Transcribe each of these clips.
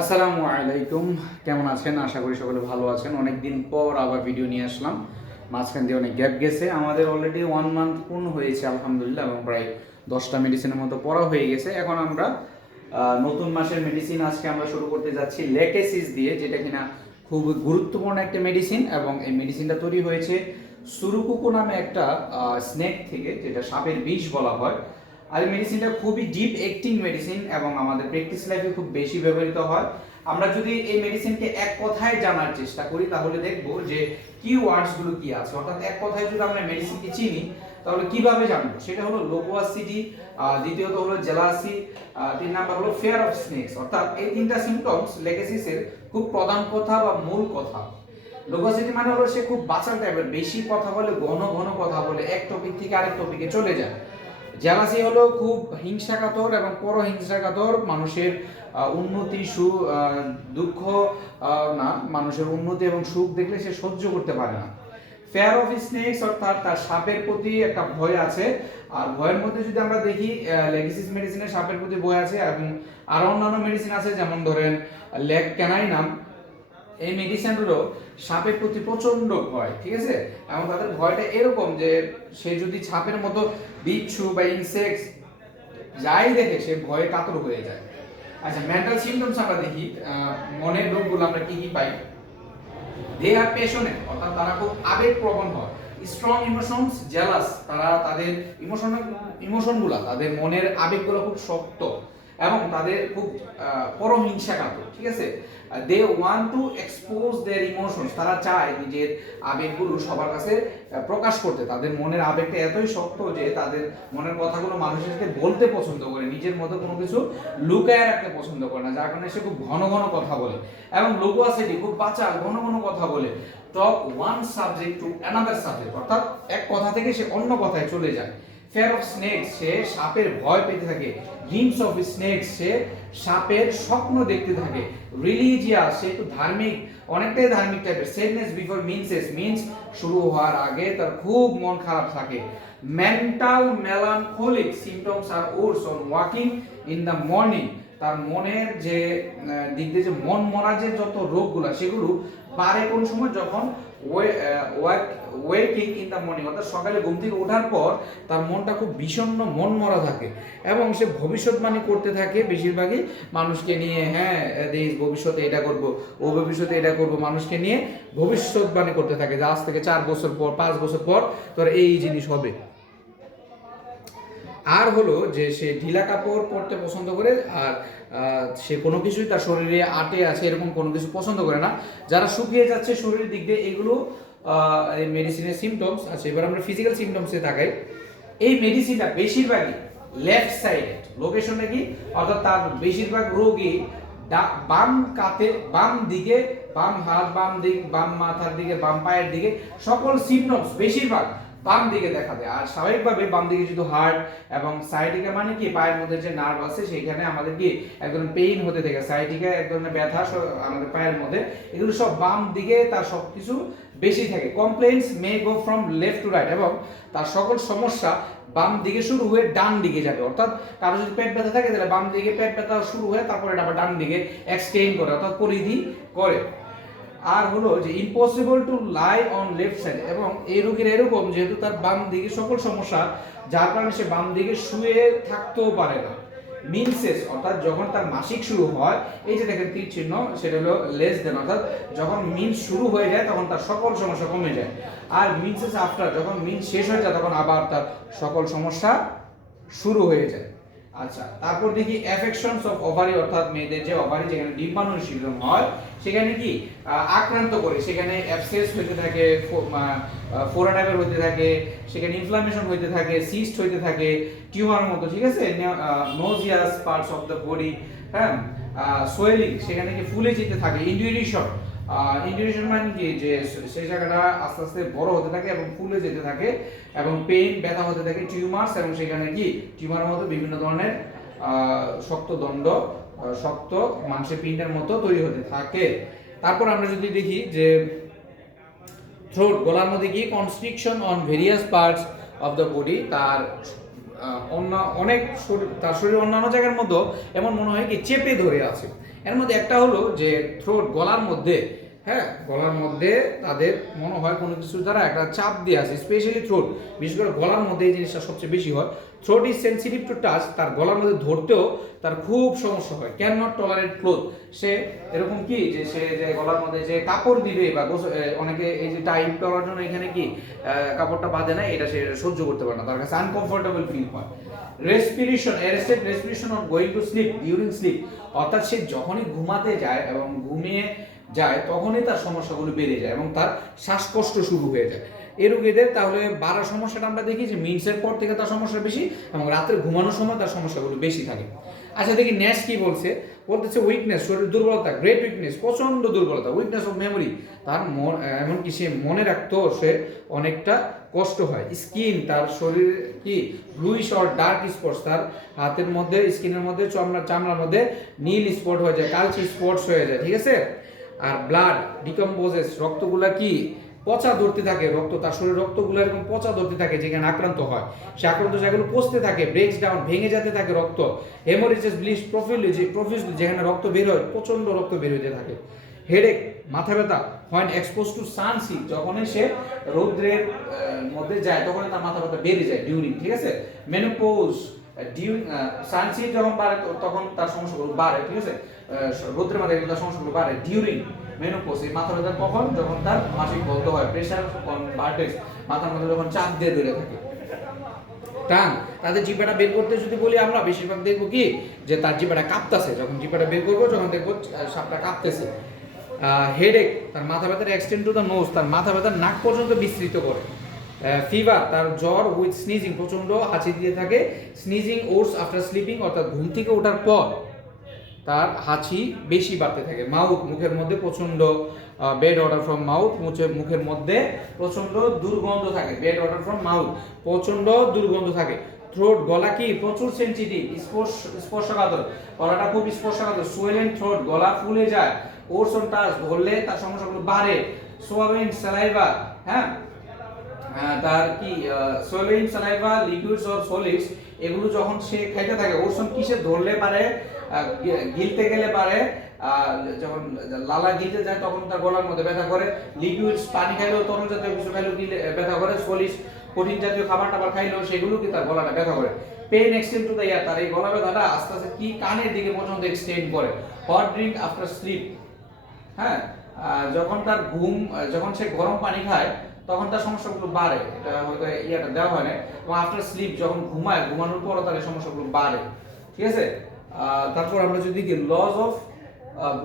আসসালামু আলাইকুম। কেমন আছেন? আশা করি সকলে ভালো আছেন। অনেক দিন পর আবার ভিডিও নিয়ে আসলাম। মাঝখান দিয়ে অনেক গ্যাপ গেছে। আমাদের অলরেডি ওয়ান মান্থ পূর্ণ হয়েছে, আলহামদুলিল্লাহ, এবং প্রায় দশটা মেডিসিনের মতো পড়া হয়ে গেছে। এখন আমরা নতুন মাসের মেডিসিন আজকে আমরা শুরু করতে যাচ্ছি লেকেসিস দিয়ে, যেটা কিনা খুব গুরুত্বপূর্ণ একটা মেডিসিন এবং এই মেডিসিনটা তৈরি হয়েছে সুরুকুকু নামে একটা স্নেক থেকে, যেটা সাপের বিষ বলা হয়। আর এই মেডিসিনটা খুবই ডিপ অ্যাক্টিং মেডিসিন এবং আমাদের প্র্যাকটিস লাইফে খুব বেশি ব্যবহৃত হয়। আমরা যদি এই মেডিসিনকে এক কথায় জানার চেষ্টা করি, তাহলে দেখব যে কি ওয়ার্ডসগুলো কি আছে। অর্থাৎ এক কথায় যদি আমরা মেডিসিনকে চিনি, তাহলে কীভাবে জানব? সেটা হলো লোকো লোকোয়াসিটি দ্বিতীয়ত হলো জেলাসি তিন নাম্বার হলো ফেয়ার অফ স্নেকস অর্থাৎ এই তিনটা সিমটমস লেগেসিসের খুব প্রধান কথা বা মূল কথা। লোকোসিটি মানে হলো সে খুব বাঁচার টাইপের বেশি কথা বলে, ঘন ঘন কথা বলে, এক টপিক থেকে আরেক টপিকে চলে যায়। জেলাসি হলো খুব হিংসাকাতর এবং পরহিংসাকাতর মানুষের উন্নতি, সু দুঃখ না, মানুষের উন্নতি এবং সুখ দেখলে সে সহ্য করতে পারে না। ফেয়ার অফ স্নেকস অর্থাৎ তার সাপের প্রতি একটা ভয় আছে। আর ভয়ের মধ্যে যদি আমরা দেখি লেগিসিস মেডিসিনের সাপের প্রতি ভয় আছে এবং আরও অন্যান্য মেডিসিন আছে, যেমন ধরেন লেগ ক্যানাইনাম এই মেডিসিনগুলো সাপের প্রতি প্রচণ্ড ভয়, ঠিক আছে? এবং তাদের ভয়টা এরকম যে সে যদি সাপের মতো বিচ্ছু বা ইনসেক্টস যাই দেখে, সে ভয়ে কাতর হয়ে যায়। আচ্ছা মেন্টাল সিমটমস আমরা দেখি মনের রোগগুলো আমরা কি কি পাই? দে আর পেশনে অর্থাৎ তারা খুব আবেগ প্রবণ হয়। স্ট্রং ইমোশনস জেলাস তারা তাদের ইমোশন ইমোশনগুলা তাদের মনের আবেগগুলো খুব শক্ত। এবং তাদের খুব পরহিংসাকাতর ঠিক আছে? They want to expose their emotions তারা চায় নিজের আবেগগুলো সবার কাছে প্রকাশ করতে। তাদের মনের আবেগটা এতই শক্ত যে তাদের মনের কথাগুলো মানুষের সাথে বলতে পছন্দ করে, নিজের মতো কোনো কিছু লুকায় রাখতে পছন্দ করে না, যার কারণে সে খুব ঘন ঘন কথা বলে। এবং লোকোয়াসিটি খুব বাঁচা, ঘন ঘন কথা বলে। Talk one subject to another subject অর্থাৎ এক কথা থেকে সে অন্য কথায় চলে যায়। ফেয়ার অফ স্নেকস সে সাপের ভয় পেতে থাকে। ড্রিমস অফ স্নেকস সে সাপের স্বপ্ন দেখতে থাকে। রিলিজিয়াস সে একটু ধার্মিক, অনেকটাই ধার্মিক টাইপের সেডনেস বিফোর মিনসেস মিনস শুরু হওয়ার আগে তার খুব মন খারাপ থাকে। Mental melancholic symptoms R worse on waking in the morning তার মনের যে দিক দিয়ে যে মন মরা যে যত রোগগুলো, সেগুলো বাড়ে কোন সময়? যখন ওয়েকিং ইন দ্য মর্নিং, অর্থাৎ সকালে ঘুম থেকে ওঠার পর তার মনটা খুব বিষণ্ণ, মন মরা থাকে এবং সে ভবিষ্যৎবাণী করতে থাকে বেশিরভাগই মানুষকে নিয়ে হ্যাঁ দেশ ভবিষ্যতে এটা করব, ও ভবিষ্যতে এটা করব, মানুষকে নিয়ে ভবিষ্যৎবাণী করতে থাকে যে আজ থেকে চার বছর পর, পাঁচ বছর পর তোর এই জিনিস হবে। আর হলো যে সে ঢিলা কাপড় পরতে পছন্দ করে আর সে কোনো কিছুই তার শরীরে আটে আছে এরকম কোনো কিছু পছন্দ করে না। যারা শুকিয়ে যাচ্ছে শরীরের দিক দিয়ে এগুলো মেডিসিনের সিমটমস আছে এবার আমরা ফিজিক্যাল সিমটমসে তাকাই। এই মেডিসিনটা বেশিরভাগই লেফট সাইডে লোকেশনে কি? অর্থাৎ তার বেশিরভাগ রোগী বাম কাতে, বাম দিকে, বাম হাত, বাম দিক, বাম মাথার দিকে, বাম পায়ের দিকে, সকল সিমটমস বেশিরভাগ বাম দিকে দেখা আর স্বাভাবিকভাবে বাম দিকে শুধু হার্ট এবং সাইডিকা মানে কি? পায়ের মধ্যে যে নার্ভ আছে সেখানে আমাদের কি? এক ধরনের পেইন হতে থাকে। সাইডিকা এক ধরনের ব্যথা আমাদের পায়ের মধ্যে। এগুলো সব বাম দিকে তার সব কিছু বেশি থাকে। Complaints may go from left to right এবং তার সকল সমস্যা বাম দিকে শুরু হয়ে ডান দিকে যাবে। অর্থাৎ কারও যদি পেট ব্যথা থাকে, তাহলে বাম দিকে পেট ব্যথা শুরু হয়ে তারপরে আবার ডান দিকে এক্সটেন্ড করে, অর্থাৎ পরিধি করে। আর হলো যে impossible to lie on left side এবং এই রোগীর এরকম যেহেতু তার বাম দিকে সকল সমস্যা, যার কারণে সে বাম দিকে শুয়ে থাকতেও পারে না। মিনসেস অর্থাৎ যখন তার মাসিক শুরু হয়, এই যে দেখেন তীর চিহ্ন, সেটা হলো লেস দেন অর্থাৎ যখন মিন শুরু হয়ে যায়, তখন তার সকল সমস্যা কমে যায়। আর মিনসেস আফটার যখন মিন শেষ হয়ে যায়, তখন আবার তার সকল সমস্যা শুরু হয়ে যায়। আচ্ছা তারপর দেখি অ্যাফেকশনস অফ ওভারি অর্থাৎ মেয়েদের যে ওভারি যেখানে ডিম্বাণুর শিরম হয় সেখানে কি আক্রান্ত করে, সেখানে অ্যাবসেস হইতে থাকে ফোরা হইতে থাকে, সেখানে ইনফ্লামেশন হইতে থাকে সিস্ট হইতে থাকে, টিউমার মতো, ঠিক আছে? Nauseous parts of the body হ্যাঁ? সোয়েলিং সেখানে কি ফুলে যেতে থাকে ইন্ডিউরেশন ইন্ডিউরেশন মানে কি? যে সেই জায়গাটা আস্তে আস্তে বড় হতে থাকে এবং ফুলে যেতে থাকে এবং পেইন ব্যথা হতে থাকে, টিউমার্স এবং সেখানে কি? টিউমারের মতো বিভিন্ন ধরনের শক্ত দণ্ড শক্ত মাংসের পিণ্ডের মতো তৈরি হতে থাকে। তারপর আমরা যদি দেখি যে থ্রোট গলার মধ্যে কি constriction on various parts of the body তার অন্য, অনেক শরীর, তার শরীরের অন্যান্য জায়গার মধ্যেও এমন মনে হয় কি চেপে ধরে আছে। এর মধ্যে একটা হলো যে থ্রোট গলার মধ্যে হ্যাঁ গলার মধ্যে তাদের মনে হয় কোনো কিছু দ্বারা একটা চাপ দিয়ে আছে স্পেশালি থ্রোট বিশেষ করে গলার মধ্যে এই জিনিসটা সবচেয়ে বেশি হয়। Throat is sensitive to touch তার গলার মধ্যে ধরতেও তার খুব সমস্যা হয়। ক্যান নট টলারেট ক্লোথ সে এরকম কি যে, সে যে গলার মধ্যে যে কাপড় দিবে বা অনেকে এই যে টাইপ করার জন্য এখানে কি কাপড়টা বাঁধে না, এটা সে সহ্য করতে পারে না। তার কাছে আনকমফোর্টেবল ফিল হয়। Respiration arrested respiration of going to sleep during sleep অর্থাৎ সে যখনই ঘুমাতে যায় এবং ঘুমিয়ে যায়, তখনই তার সমস্যাগুলো বেড়ে যায় এবং তার শ্বাসকষ্ট শুরু হয়ে যায়। এই রোগীদের তাহলে বাড়ার সমস্যাটা আমরা দেখি যে মিন্সের পর থেকে তার সমস্যা বেশি এবং রাত্রে ঘুমানোর সময় তার সমস্যাগুলো বেশি থাকে। আচ্ছা দেখি ন্যাশ কি বলছে? বলতেছে উইকনেস শরীর দুর্বলতা গ্রেট উইকনেস প্রচণ্ড দুর্বলতা উইকনেস অফ মেমোরি তার মন, এমনকি সে মনে রাখতো সে অনেকটা কষ্ট হয়। স্কিন তার শরীর কি? ব্লুইশ অর ডার্ক স্পটস তার হাতের মধ্যে স্কিনের মধ্যে চামড়া, চামড়ার মধ্যে নীল স্পট হয়ে যায়, কালচি স্পটস হয়ে যায়, ঠিক আছে? আর ব্লাড ডিকম্পোজেস রক্তগুলা কি পচা ধরতে থাকে, রক্ত, তার শরীরে রক্তগুলো এরকম পচা ধরতে থাকে যেখানে আক্রান্ত হয়। সে আক্রান্ত জায়গাগুলো পচতে থাকে ব্রেকস ডাউন ভেঙে যেতে থাকে রক্ত হেমোরিজেস ব্লিস প্রফিউলি যে প্রফিউজলি যেখানে রক্ত বের হয় প্রচণ্ড রক্ত বের হতে থাকে। হেডেক মাথা ব্যথা হয় এক্সপোজ টু সানসি যখনই সে রৌদ্রের মধ্যে যায় তখন তার মাথা ব্যথা বেড়ে যায় ডিউরিং ঠিক আছে? মেনোপোজ ডিউরিং সানসি যখন বাড়ে, তখন তার সমস্যাগুলো বাড়ে, ঠিক আছে? রৌদ্রের মাথায় গেলে তার সমস্যাগুলো বাড়ে ডিউরিং মেনোপোজ এই মাথা ব্যথা কখন? যখন তার মাসিক বন্ধ হয় প্রেশার ভার্টেক্স মাথার মধ্যে যখন চাপ দিয়ে ধরে থাকে। টান, তাদের জিপাটা বের করতে যদি বলি আমরা, বেশিরভাগ দেখব কি, যে তার জিপাটা কাঁপতেছে। যখন জিপাটা বের করব, যখন দেখব সাপটা কাঁপতেছে। হেডেক তার মাথা ব্যথার এক্সটেন্ড টু দ্য নোজ তার মাথা ব্যথার নাক পর্যন্ত বিস্তৃত করে। ফিভার তার জ্বর উইথ স্নিজিং প্রচণ্ড হাঁচি দিয়ে থাকে। স্নিজিং ওটস আফটার স্লিপিং অর্থাৎ ঘুম থেকে ওঠার পর। তার হাঁচি বেশি বাড়তে থাকে। মাউথ মুখের মধ্যে প্রচণ্ড বেড অর্ডার ফ্রম মাউথ মুখে মুখের মধ্যে প্রচণ্ড দুর্গন্ধ থাকে। বেড অর্ডার ফ্রম মাউথ প্রচণ্ড দুর্গন্ধ থাকে। থ্রোট গলা কি? প্রচুর সেনসিটিভ স্পর্শ, স্পর্শকাতর। গলাটা খুব স্পর্শকাতর। সোয়েলেন থ্রোট গলা ফুলে যায়। ওরসন টাচ ধরলে তার সমস্যাগুলো বাড়ে। সোয়াবিন স্যালাইভা হ্যাঁ? তার কি? সোলিন সালাইভা লিকুইডস অর সলিডস এগুলো যখন সে খাইতে থাকে ওর সঙ্গে কিসে ধরলে পারে? গিলতে গেলে পারে যখন লালা গিলতে যায় তখন তার গলার মধ্যে ব্যথা করে। লিকুইডস, পানি খাইলেও তরল জাতীয় কিছু খাইলেও গিলে ব্যথা করে। সলিডস কঠিন জাতীয় খাবার টাবার খাইলেও সেগুলো কি তার গলাটা ব্যথা করে। Pain extend to the ear তার এই গলা ব্যথাটা আস্তে আস্তে কি কানের দিকে পর্যন্ত এক্সটেন্ড করে। হট ড্রিঙ্ক আফটার স্লিপ হ্যাঁ? যখন তার ঘুম যখন সে গরম পানি খায়, তখন তার সমস্যাগুলো বাড়ে। এটা হয়তো ইয়েটা দেওয়া হয় না এবং আফটার স্লিপ যখন ঘুমায়, ঘুমানোর পরও তার এই সমস্যাগুলো বাড়ে। ঠিক আছে? তারপর আমরা যদি দেখি loss of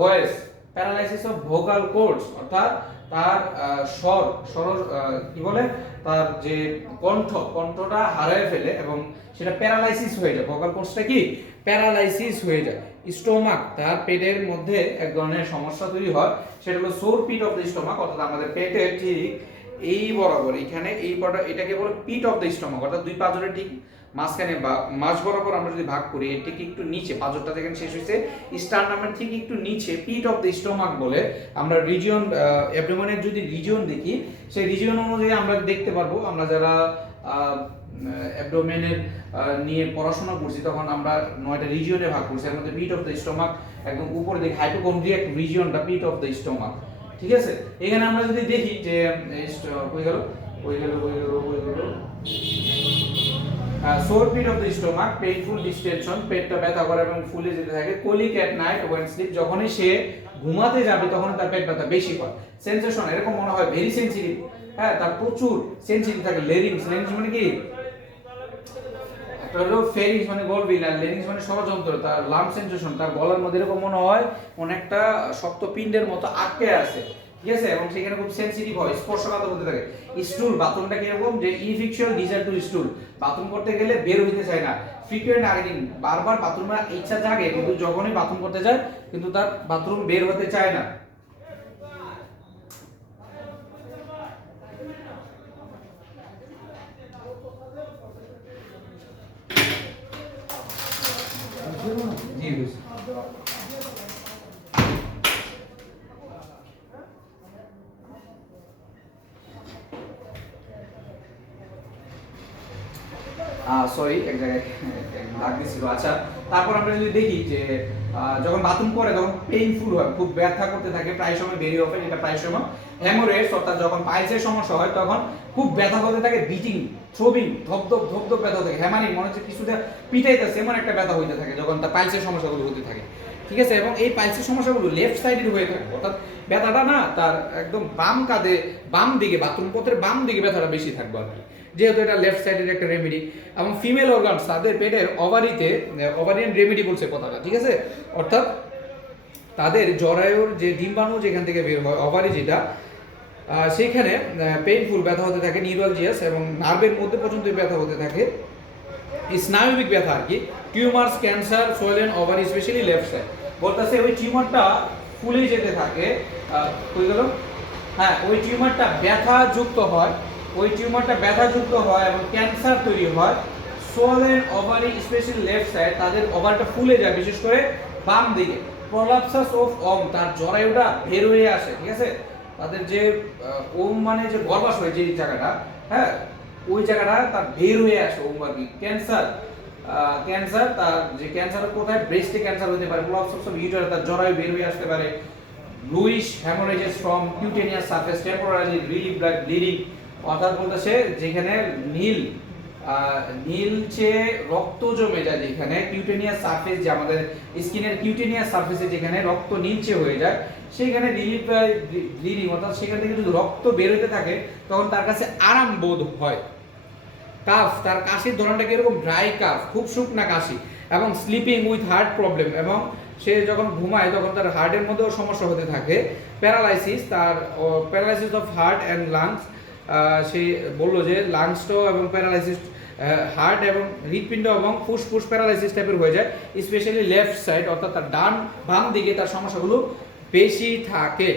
voice paralysis of vocal cords অর্থাৎ তার স্বর স্বর কি বলে? তার যে কণ্ঠ, কণ্ঠটা হারায় ফেলে এবং সেটা প্যারালাইসিস হয়ে যায়। ভোকাল কোর্ডসটা কি? প্যারালাইসিস হয়ে যায়। স্টোমাক তার পেটের মধ্যে এক ধরনের সমস্যা তৈরি হয়। সেটা হলো sore pit of the stomach অর্থাৎ আমাদের পেটের ঠিক এই বরাবর, এখানে এই পটা এটাকে বলে পিট অফ দ্য স্টোমাক অর্থাৎ দুই পাঁজরের ঠিক মাঝখানে মাঝ বরাবর আমরা যদি ভাগ করি এর একটু নিচে পাঁজরটা যেখানে শেষ হয়েছে। স্টারনামের ঠিক একটু নিচে পিট অফ দ্য স্টোমাক বলে। আমরা রিজিয়ন অ্যাবডোমেনের যদি রিজিয়ন দেখি, সেই রিজিয়ন অনুযায়ী আমরা দেখতে পারব, আমরা যারা অ্যাবডোমেনের নিয়ে পড়াশোনা করছি, তখন আমরা নয়টা রিজিয়নে ভাগ করছি। এর মধ্যে পিট অফ দ্য স্টোমাক একদম উপরে দেখি হাইপোকন্ড্রিয়াক রিজিয়নটা পিট অফ দ্য স্টোমাক। ঠিক আছে? এখানে আমরা যদি দেখি যে কই গেল কই গেল কই গেল কই গেল। Sore pit of the stomach painful distension পেটটা ব্যথা করে এবং ফুলে যেতে থাকে colic at night when sleep যখনই সে ঘুমাতে যাবে তখন তার পেট ব্যথা বেশি হয়। সেন্সেশন এরকম মনে হয় ভেরি সেন্সিটিভ হ্যাঁ তার প্রচুর সেন্সিটিভ থাকে লেরিংস লেরিংস মানে কি? ফেরিংস মানে গলবিল, আর লেরিংস মানে ষড়যন্ত্র, তার লাম সেন্সেশন তার গলার মধ্যে এরকম মনে হয় অনেকটা শক্ত পিণ্ডের মতো আটকে আছে। ঠিক আছে? এবং সেখানে খুব সেন্সিটিভ হয়, স্পর্শকাতর হতে থাকে। স্টুল বাথরুমটা কীরকম? যে infection desire to stool bathroom করতে গেলে বের হইতে চায় না। ফ্রিকুয়েন্ট আর্গিং বারবার বাথরুমের ইচ্ছা জাগে, কিন্তু যখনই বাথরুম করতে যায়, কিন্তু তার বাথরুম বের হতে চায় না জি বুঝছি সরি এক জায়গায় দিয়েছিল আচ্ছা তারপর আমরা যদি দেখি যে যখন বাথরুম করে তখন পেইনফুল হয়, খুব ব্যথা করতে থাকে, প্রায় সময় বেরি ওপেন এটা প্রায় সময়। হ্যামোরেজ অর্থাৎ যখন পাইলসের সমস্যা হয়, তখন খুব ব্যথা করতে থাকে বিটিং থ্রোবিং ধপধপ ধপধপ ব্যথা থাকে। হ্যামারিং মনে হচ্ছে কিছুটা পিটাইতেছে, এমন একটা ব্যথা হইতে থাকে, যখন তার পাইলসের সমস্যাগুলো হতে থাকে। ঠিক আছে? এবং এই পাইলসের সমস্যাগুলো লেফট সাইডের হয়ে থাকে। অর্থাৎ ব্যথাটা না তার একদম বাম কাঁধে, বাম দিকে বাথরুম পথের বাম দিকে ব্যথাটা বেশি থাকবে আর কি। যেহেতু এটা লেফট সাইডের একটা রেমেডি এবং ফিমেল অর্গানস তাদের পেটের ওভারিতে ওভারিয়ান রেমেডি বলছে কথাটা, ঠিক আছে? অর্থাৎ তাদের জরায়ুর যে ডিম্বাণু যেখান থেকে বের হয় ওভারি যেটা সেইখানে পেইনফুল ব্যথা হতে থাকে নিউরালজিয়াস এবং নার্ভের মধ্যে পর্যন্ত ব্যথা হতে থাকে। স্নায়বিক ব্যথা আর কি। Tumours cancer swollen ovary specially left side বলতেছে ওই টিউমারটা ফুলে যেতে থাকে কই গেল? হ্যাঁ ওই টিউমারটা ব্যথা যুক্ত হয়, ওই টিউমারটা ব্যথা যুক্ত হয় এবং ক্যান্সার তৈরি হয়। Swollen ovary, special left side, তাদের ওভারটা ফুলে যায়, বিশেষ করে বাম দিকে। প্রলাপসাস অফ অম তার জরায়ুটা বের হয়ে আসে, ঠিক আছে? তাদের যে ওম মানে যে গর্ভাশয় যে জায়গাটা হ্যাঁ? ওই জায়গাটা তার বের হয়ে আসে, ওম আর কি, ক্যান্সার। ক্যান্সার তার যে ক্যান্সার কোথায় ব্রেস্টে ক্যান্সার হতে পারে প্রলাপসাস অফ ইউটার তার জরায়ু বের হয়ে আসতে পারে bluish haemorrhages from cutaneous surface temporary relieve blood bleeding অর্থাৎ বলতেছে যেখানে নীল নীলচে রক্ত জমে যায় যেখানে কিউটেনিয়াস সারফেস যে আমাদের স্কিনের কিউটেনিয়াস সারফেসে যেখানে রক্ত নীলচে হয়ে যায়, সেখানে রিলিভ ব্লিডিং অর্থাৎ সেখান থেকে যদি রক্ত বের হতে থাকে, তখন তার কাছে আরাম বোধ হয়। কাফ, তার কাশির ধরনটা কীরকম? ড্রাই কাফ, খুব শুকনা কাশি এবং স্লিপিং উইথ হার্ট প্রবলেম এবং সে যখন ঘুমায় তখন তার হার্টের মধ্যেও সমস্যা হতে থাকে। প্যারালাইসিস তার paralysis of heart and lungs সে বলল যে লাংসটাও এবং প্যারালাইসিস হার্ট এবং হৃৎপিণ্ড এবং ফুসফুস প্যারালাইসিস টাইপের হয়ে যায়। স্পেশালি লেফট সাইড অর্থাৎ তার ডান বাম দিকে তার সমস্যাগুলো বেশি থাকে।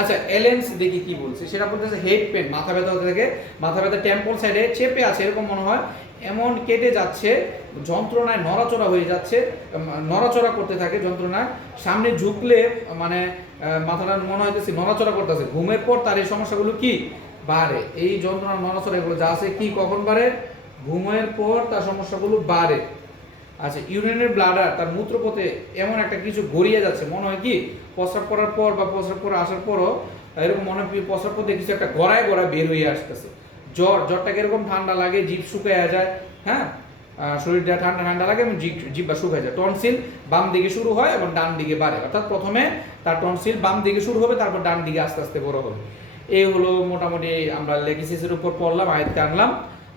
আচ্ছা এলেন্স দেখি কি বলছে? সেটা বলতেছে হেড পেন মাথা ব্যথা হতে থাকে, মাথা ব্যথা টেম্পল সাইডে চেপে আছে, এরকম মনে হয়। এমন কেটে যাচ্ছে, যন্ত্রণায় নড়াচড়া হয়ে যাচ্ছে নড়াচড়া করতে থাকে যন্ত্রণায়। সামনে ঝুঁকলে মানে মাথাটা মনে হইতেছে নড়াচড়া করতেছে। ঘুমের পর তার এই সমস্যাগুলো কি? বাড়ে। এই যন্ত্রণার নড়াচড়া এগুলো যা আছে কি কখন বাড়ে? ঘুমের পর তার সমস্যাগুলো বাড়ে। আচ্ছা ইউরিনের ব্লাডার তার মূত্রপথে এমন একটা কিছু গড়িয়ে যাচ্ছে। মনে হয় কি, প্রস্রাব করার পর বা প্রস্রাব করে আসার পরও এরকম মনে হয় প্রস্রাব পথে কিছু একটা গড়ায় গড়ায় বের হয়ে আসতেছে। জ্বর জ্বরটাকে এরকম ঠান্ডা লাগে, জিভ শুকায় যায় হ্যাঁ? শরীরটা ঠান্ডা ঠান্ডা লাগে, এবং জিভটা শুকায় যায়। টনসিল বাম দিকে শুরু হয় এবং ডান দিকে বাড়ে। অর্থাৎ প্রথমে তার টনসিল বাম দিকে শুরু হবে, তারপর ডান দিকে আস্তে আস্তে বড় হবে। এই হলো মোটামুটি আমরা লেগিসিসের উপর পড়লাম, আয়াতকে আনলাম।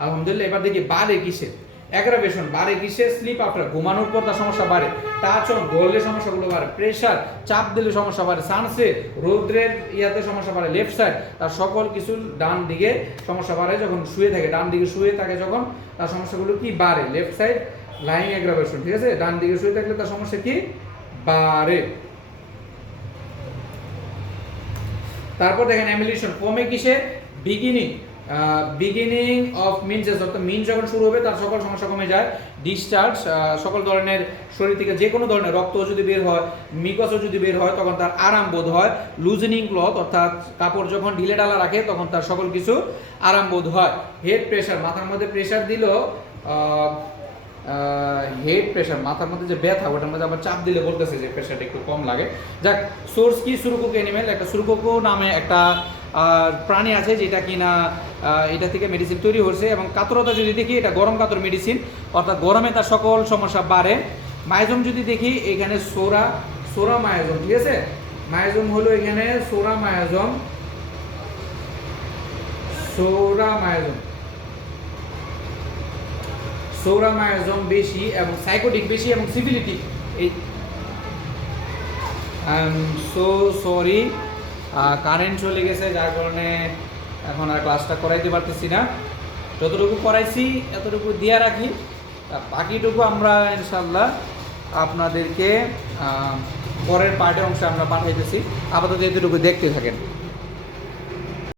আলহামদুলিল্লাহ, এবার দেখি বাড়ে কিসে অ্যাগ্রাভেশন বাড়ে কিসে স্লিপ আফটার ঘুমানোর পর তার সমস্যা বাড়ে। টাচ ধরলে সমস্যাগুলো বাড়ে। প্রেশার চাপ দিলে সমস্যা বাড়ে। সানসে রৌদ্রের ইয়াতে সমস্যা বাড়ে। লেফট সাইড তার সকল কিছু ডান দিকে সমস্যা বাড়ে যখন শুয়ে থাকে। ডান দিকে শুয়ে থাকে যখন তার সমস্যাগুলো কি বাড়ে? লেফট সাইড লাইং অ্যাগ্রাভেশন ঠিক আছে? ডান দিকে শুয়ে থাকলে তার সমস্যা কি বাড়ে? তারপর দেখেন অ্যামিলিশন কমে কিসে? বিগিনিং বিগিনিং অফ মিনসেস অর্থাৎ মিন যখন শুরু হবে, তার সকল সমস্যা কমে যায়। ডিসচার্জ সকল ধরনের শরীর থেকে যে কোনো ধরনের রক্ত যদি বের হয় মিকসও যদি বের হয়, তখন তার আরাম বোধ হয়। লুজনিং ক্লথ অর্থাৎ কাপড় যখন ঢিলে ডালা রাখে, তখন তার সকল কিছু আরাম বোধ হয়। হেড প্রেশার মাথার মধ্যে প্রেশার দিলেও হেড প্রেশার মাথার মধ্যে যে ব্যথা, ওটার মধ্যে আবার চাপ দিলে বলতেছে যে প্রেশারটা একটু কম লাগে। যাক সোর্স কি? সুরকুক অ্যানিমেল একটা সুরকুকু নামে একটা আহ, প্রাণী আছে যেটা কিনা এটা থেকে মেডিসিন তৈরি হচ্ছে এবং কাতরতা যদি দেখি এটা গরম কাতর মেডিসিন অর্থাৎ গরমে তার সকল সমস্যা বাড়ে। মাইজম যদি দেখি এখানে সোরা সোরা মায়াজম ঠিক আছে? মায়াজম হলো এখানে সোরা মায়াজম সোরা মায়াজম। সৌরামায়াজম বেশি এবং সাইকোটিক বেশি এবং সিভিলিটি এই সো সরি কারেন্ট চলে গেছে, যার কারণে এখন আর ক্লাসটা করাইতে পারতেছি না। যতটুকু করাইছি, এতটুকু দিয়ে রাখি। বাকিটুকু আমরা ইনশাল্লাহ আপনাদেরকে পরের পার্টের অংশে আমরা পাঠাইতেছি। আপাতত এতটুকু দেখতে থাকেন।